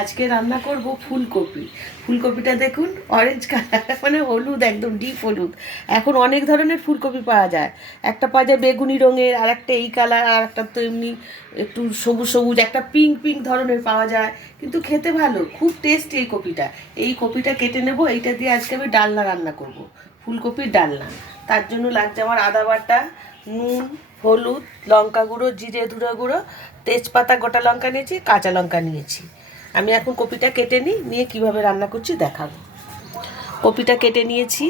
আজকে রান্না করব ফুলকপি। ফুলকপিটা দেখুন অরেঞ্জ কালার, মানে হলুদ, একদম ডিপ হলুদ। এখন অনেক ধরনের ফুলকপি পাওয়া যায়। একটা পাওয়া যায় বেগুনি রঙের, আর একটা এই কালার, আর একটা তো এমনি একটু সবুজ সবুজ, একটা পিঙ্ক পিঙ্ক ধরনের পাওয়া যায়, কিন্তু খেতে ভালো, খুব টেস্টি এই কপিটা। এই কপিটা কেটে নেব, এইটা দিয়ে আজকে আমি ডালনা রান্না করব, ফুলকপির ডালনা। তার জন্য লাগছে আমার আদা বাটা, নুন, হলুদ, লঙ্কা গুঁড়ো, জিরে ধুঁড়ো গুঁড়ো, তেজপাতা, গোটা লঙ্কা নিয়েছি, কাঁচা লঙ্কা নিয়েছি। আমি এখন কপিটা কেটে নিয়ে কিভাবে রান্না করছি দেখাবো। কপিটা কেটে নিয়েছি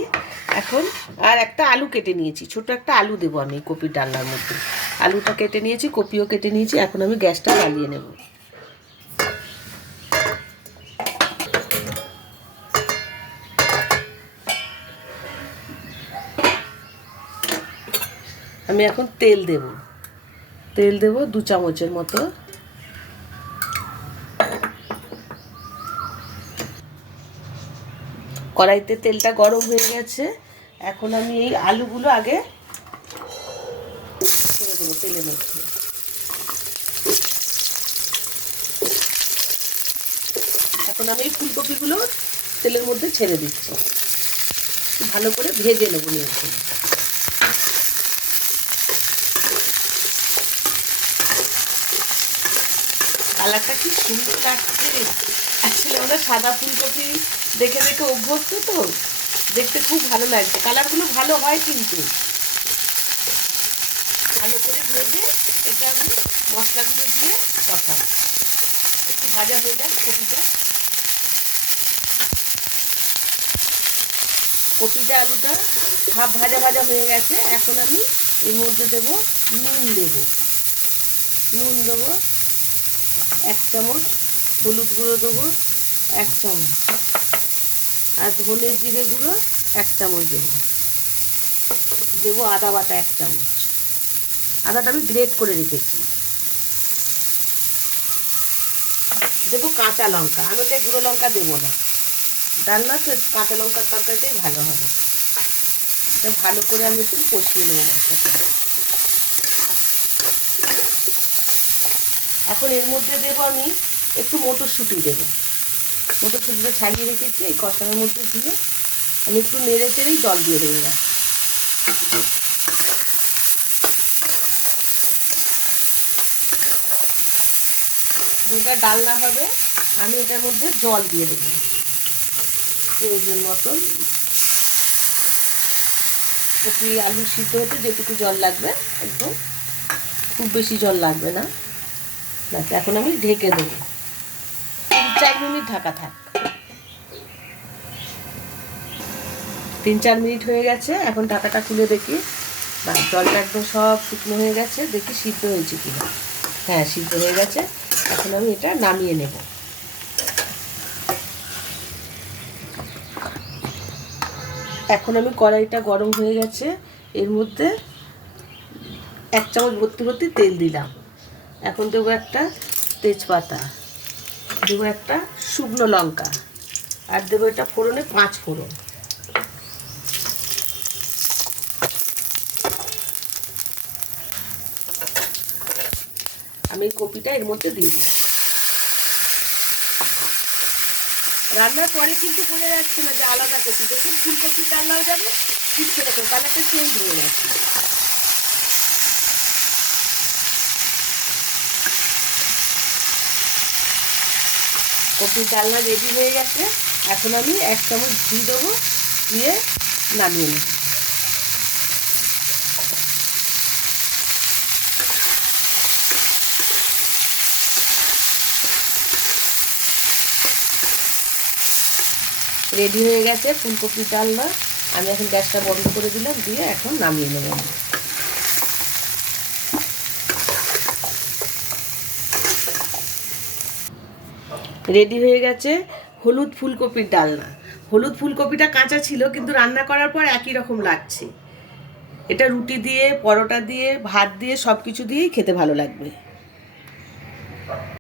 এখন, আর একটা আলু কেটে নিয়েছি, ছোট একটা আলু দেবো আমি কপির ডালনার মধ্যে। আলুটা কেটে নিয়েছি, কপিও কেটে নিয়েছি। এখন আমি গ্যাসটা জ্বালিয়ে নেব। আমি এখন তেল দেব 2 চামচের মতো। কড়াইতে তেলটা গরম হয়ে গেছে। এখন আমি এই আলুগুলো আগে ছেড়ে দেবো তেলের মধ্যে। এখন আমি এই ফুলকপিগুলো তেলের মধ্যে ছেড়ে দিচ্ছি, ভালো করে ভেজে নেবো নিয়ে। কালারটা কি সুন্দর লাগছে। আসলে আমরা সাদা ফুলকপি দেখে দেখে অভ্যস্ত, তো দেখতে খুব ভালো লাগছে। কালারগুলো ভালো হয়, কিন্তু ভালো করে ভেজে এটা আমি মশলাগুলো দিয়ে কষাবো। একটু ভাজা হয়ে যাক কপিটা। কপিটা আলুটা হাফ ভাজা ভাজা হয়ে গেছে। এখন আমি এর মধ্যে দেবো নুন, দেবো 1 চামচ, হলুদ গুঁড়ো দেবো 1 চামচ, আর ধনে জিরে গুঁড়ো 1 চামচ দেবো আদা বাটা 1 চামচ। আদাটা আমি গ্রেট করে রেখেছি। দেবো কাঁচা লঙ্কা, আমি ওটা গুঁড়ো লঙ্কা দেবো না, ডালনা তো কাঁচা লঙ্কার তরকারিটাই ভালো হবে। এটা ভালো করে আমি একটু কষিয়ে নেবো মশলাটা। এখন এর মধ্যে দেবো আমি একটু মটরশুঁটি দেবো। মটরশুঁটিটা ছাড়িয়ে রেখেছি, এই কষানোর মধ্যে দিয়ে আমি একটু নেড়ে চেড়েই জল দিয়ে দেবো। এটা ডালনা হবে, আমি এটার মধ্যে জল দিয়ে দেবো প্রয়োজন মতন। কপি আলু সিদ্ধ হতে যেটুকু জল লাগবে, একদম খুব বেশি জল লাগবে না। ব্যাস, এখন আমি ঢেকে দেবো, 3-4 মিনিট ঢাকা থাক। 3-4 মিনিট হয়ে গেছে। এখন ঢাকাটা খুলে দেখি, বা জলটা একদম সব শুকনো হয়ে গেছে, দেখি সিদ্ধ হয়েছে কিনা। হ্যাঁ, সিদ্ধ হয়ে গেছে। এখন আমি এটা নামিয়ে নেব। এখন আমি কড়াইটা গরম হয়ে গেছে, এর মধ্যে 1 চামচ ভর্তি তেল দিলাম। এখন দেবো একটা তেজপাতা, দেবো একটা শুকনো লঙ্কা, আর দেবো এটা ফোড়নে 5 ফোড়ন। আমি কপিটা এর মধ্যে দিয়ে দিলাম। রান্নার পরে কিন্তু বোঝা যাচ্ছে না যে আলাদা কপি। দেখুন ফুলকপির ডালনাও যাবে, ঠিক সেরকম কালারটা চেঞ্জ হয়ে গেছে। কপির ডালনা রেডি হয়ে গেছে। এখন আমি 1 চামচ ঘি দেবো, দিয়ে নামিয়ে নেব। রেডি হয়ে গেছে ফুলকপির ডালনা। আমি এখন গ্যাসটা বন্ধ করে দিলাম, দিয়ে এখন নামিয়ে নেব। রেডি হয়ে গেছে হলুদ ফুলকপির ডালনা। হলুদ ফুলকপিটা কাঁচা ছিল, কিন্তু রান্না করার পর একই রকম লাগছে। এটা রুটি দিয়ে, পরোটা দিয়ে, ভাত দিয়ে, সব কিছু দিয়েই খেতে ভালো লাগবে।